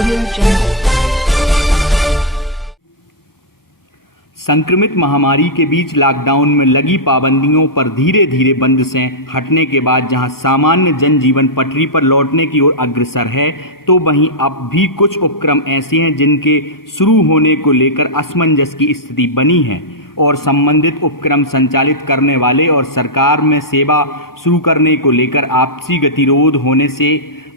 Audio Jungle। संक्रमित महामारी के बीच लॉकडाउन में लगी पाबंदियों पर धीरे धीरे बंद से हटने के बाद जहां सामान्य जनजीवन पटरी पर लौटने की ओर अग्रसर है, तो वहीं अब भी कुछ उपक्रम ऐसे हैं जिनके शुरू होने को लेकर असमंजस की स्थिति बनी है और संबंधित उपक्रम संचालित करने वाले और सरकार में सेवा शुरू करने को लेकर आपसी गतिरोध होने से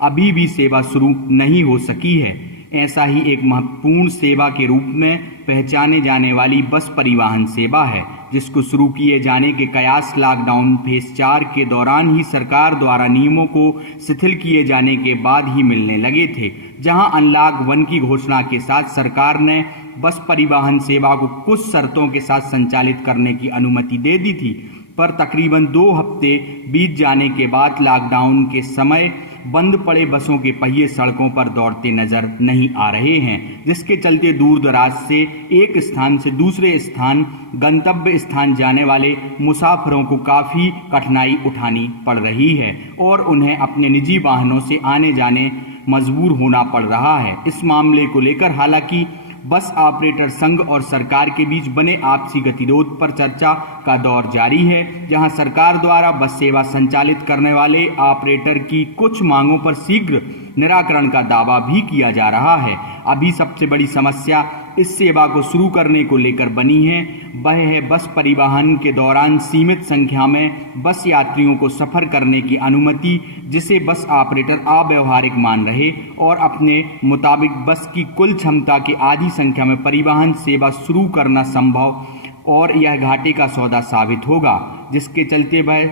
अभी भी सेवा शुरू नहीं हो सकी है। ऐसा ही एक महत्वपूर्ण सेवा के रूप में पहचाने जाने वाली बस परिवहन सेवा है, जिसको शुरू किए जाने के कयास लॉकडाउन फेज 4 के दौरान ही सरकार द्वारा नियमों को शिथिल किए जाने के बाद ही मिलने लगे थे। जहां अनलॉक 1 की घोषणा के साथ सरकार ने बस परिवहन सेवा को कुछ शर्तों के साथ संचालित करने की अनुमति दे दी थी, पर तकरीबन 2 हफ्ते बीत जाने के बाद लॉकडाउन के समय बंद पड़े बसों के पहिए सड़कों पर दौड़ते नजर नहीं आ रहे हैं, जिसके चलते दूर दराज से एक स्थान से दूसरे स्थान गंतव्य स्थान जाने वाले मुसाफिरों को काफ़ी कठिनाई उठानी पड़ रही है और उन्हें अपने निजी वाहनों से आने जाने मजबूर होना पड़ रहा है। इस मामले को लेकर हालांकि बस ऑपरेटर संघ और सरकार के बीच बने आपसी गतिरोध पर चर्चा का दौर जारी है, जहां सरकार द्वारा बस सेवा संचालित करने वाले ऑपरेटर की कुछ मांगों पर शीघ्र निराकरण का दावा भी किया जा रहा है। अभी सबसे बड़ी समस्या इस सेवा को शुरू करने को लेकर बनी है, वह है बस परिवहन के दौरान सीमित संख्या में बस यात्रियों को सफर करने की अनुमति, जिसे बस ऑपरेटर अव्यावहारिक मान रहे और अपने मुताबिक बस की कुल क्षमता के आधी संख्या में परिवहन सेवा शुरू करना संभव और यह घाटे का सौदा साबित होगा, जिसके चलते वह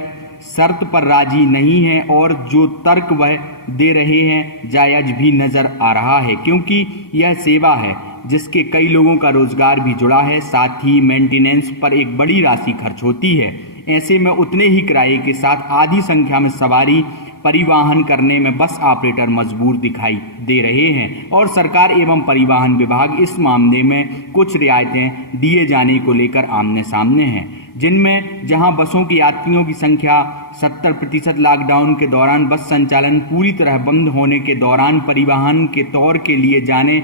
शर्त पर राजी नहीं है और जो तर्क वह दे रहे हैं जायज भी नजर आ रहा है, क्योंकि यह सेवा है जिसके कई लोगों का रोजगार भी जुड़ा है, साथ ही मेंटेनेंस पर एक बड़ी राशि खर्च होती है। ऐसे में उतने ही किराए के साथ आधी संख्या में सवारी परिवहन करने में बस ऑपरेटर मजबूर दिखाई दे रहे हैं और सरकार एवं परिवहन विभाग इस मामले में कुछ रियायतें दिए जाने को लेकर आमने सामने हैं, जिनमें जहां बसों की यात्रियों की संख्या 70% लॉकडाउन के दौरान बस संचालन पूरी तरह बंद होने के दौरान परिवहन के तौर के लिए जाने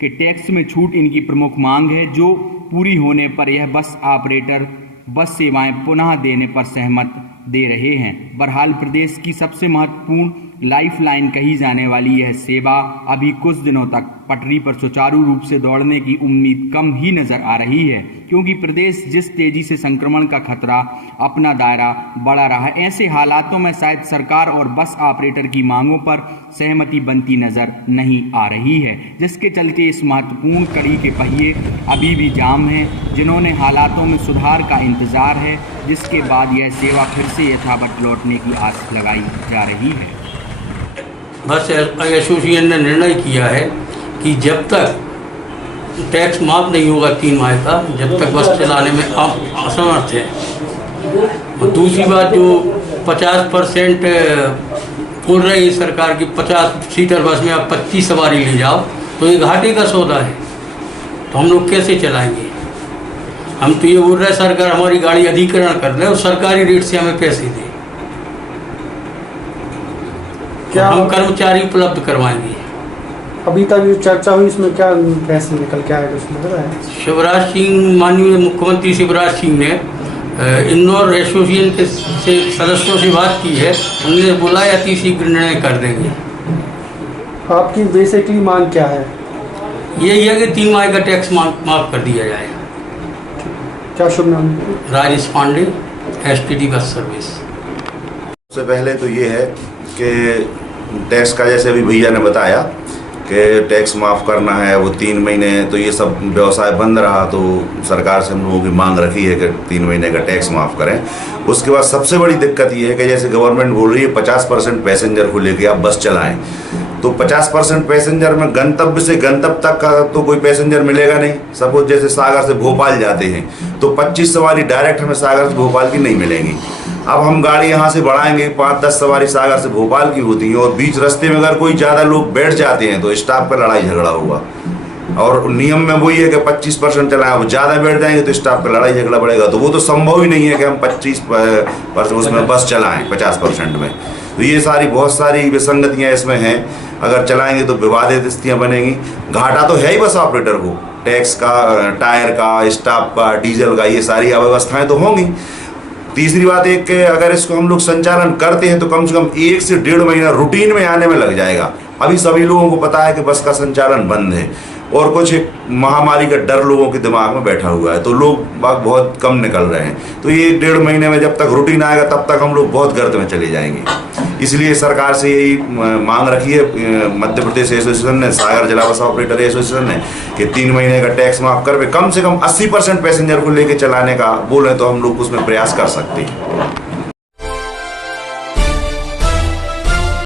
के टैक्स में छूट इनकी प्रमुख मांग है, जो पूरी होने पर यह बस ऑपरेटर बस सेवाएं पुनः देने पर सहमत दे रहे हैं। बहरहाल प्रदेश की सबसे महत्वपूर्ण लाइफलाइन कही जाने वाली यह सेवा अभी कुछ दिनों तक पटरी पर सुचारू रूप से दौड़ने की उम्मीद कम ही नजर आ रही है, क्योंकि प्रदेश जिस तेजी से संक्रमण का खतरा अपना दायरा बढ़ा रहा है, ऐसे हालातों में शायद सरकार और बस ऑपरेटर की मांगों पर सहमति बनती नजर नहीं आ रही है, जिसके चलते इस महत्वपूर्ण कड़ी के पहिए अभी भी जाम हैं, जिन्होंने हालातों में सुधार का इंतजार है, जिसके बाद यह सेवा फिर से यथावत लौटने की आस लगाई जा रही है। बस एसोसिएशन ने निर्णय किया है कि जब तक टैक्स माफ नहीं होगा 3 माह का, जब तक बस चलाने में आप असमर्थ हैं। और दूसरी बात, जो 50% बोल रही है सरकार की 50 सीटर बस में आप 25 सवारी ले जाओ, तो ये घाटे का सौदा है, तो हम लोग कैसे चलाएंगे? हम तो ये बोल रहे हैं सरकार हमारी गाड़ी अधिग्रहण कर ले और सरकारी रेट से हमें पैसे दे, क्या हम कर्मचारी उपलब्ध करवाएंगे। अभी तक जो चर्चा हुई इसमें क्या फैसला निकल के आएगा, कुछ लग रहा है? शिवराज सिंह, माननीय मुख्यमंत्री शिवराज सिंह ने इंदौर एसोसिएशन के से सदस्यों से बात की है, उन्होंने बुलाया अति शीघ्र निर्णय कर देंगे। आपकी बेसिकली मांग क्या है? यही है कि 3 माह का टैक्स माफ कर दिया जाए। क्या शुभ नाम? Rajesh Pandey, STD bus service. सबसे पहले तो ये है कि टैक्स का, जैसे अभी भैया ने बताया कि टैक्स माफ़ करना है, वो 3 महीने तो ये सब व्यवसाय बंद रहा, तो सरकार से हम लोगों की मांग रखी है कि 3 महीने का टैक्स माफ़ करें। उसके बाद सबसे बड़ी दिक्कत ये है कि जैसे गवर्नमेंट बोल रही है 50% पैसेंजर को लेके आप बस चलाएं, तो 50% पैसेंजर में गंतव्य से गंतव्य तक का तो कोई पैसेंजर मिलेगा नहीं। सपोज जैसे सागर से भोपाल जाते हैं तो 25 सवारी डायरेक्ट हमें सागर से भोपाल की नहीं मिलेंगी। अब हम गाड़ी यहाँ से बढ़ाएंगे, 5-10 सवारी सागर से भोपाल की होती हैं और बीच रास्ते में अगर कोई ज़्यादा लोग बैठ जाते हैं तो स्टाफ पर लड़ाई झगड़ा होगा, और नियम में वही है कि 25% चलाएं, अब ज़्यादा बैठ जाएंगे तो स्टाफ पर लड़ाई झगड़ा बढ़ेगा, तो वो तो संभव ही नहीं है कि हम 25% उसमें बस चलाएं 50% में। तो ये सारी बहुत सारी विसंगतियाँ इसमें हैं। अगर चलाएंगे तो विवादित स्थितियाँ बनेंगी। घाटा तो है ही बस ऑपरेटर को, टैक्स का, टायर का, स्टाफ का, डीजल का, ये सारी अव्यवस्थाएं तो होंगी। तीसरी बात एक कि अगर इसको हम लोग संचालन करते हैं तो कम से कम 1 से 1.5 महीना रूटीन में आने में लग जाएगा। अभी सभी लोगों को पता है कि बस का संचालन बंद है और कुछ एक महामारी का डर लोगों के दिमाग में बैठा हुआ है, तो लोग बहुत कम निकल रहे हैं। तो ये 1.5 महीने में जब तक रूटीन आएगा तब तक हम लोग बहुत गर्त में चले जाएंगे। इसलिए सरकार से यही मांग रखी है मध्य प्रदेश एसोसिएशन ने, सागर जिला बस ऑपरेटर एसोसिएशन ने, कि 3 महीने का टैक्स माफ कर कम से कम 80% पैसेंजर को लेकर चलाने का बोले तो हम लोग उसमें प्रयास कर सकते हैं।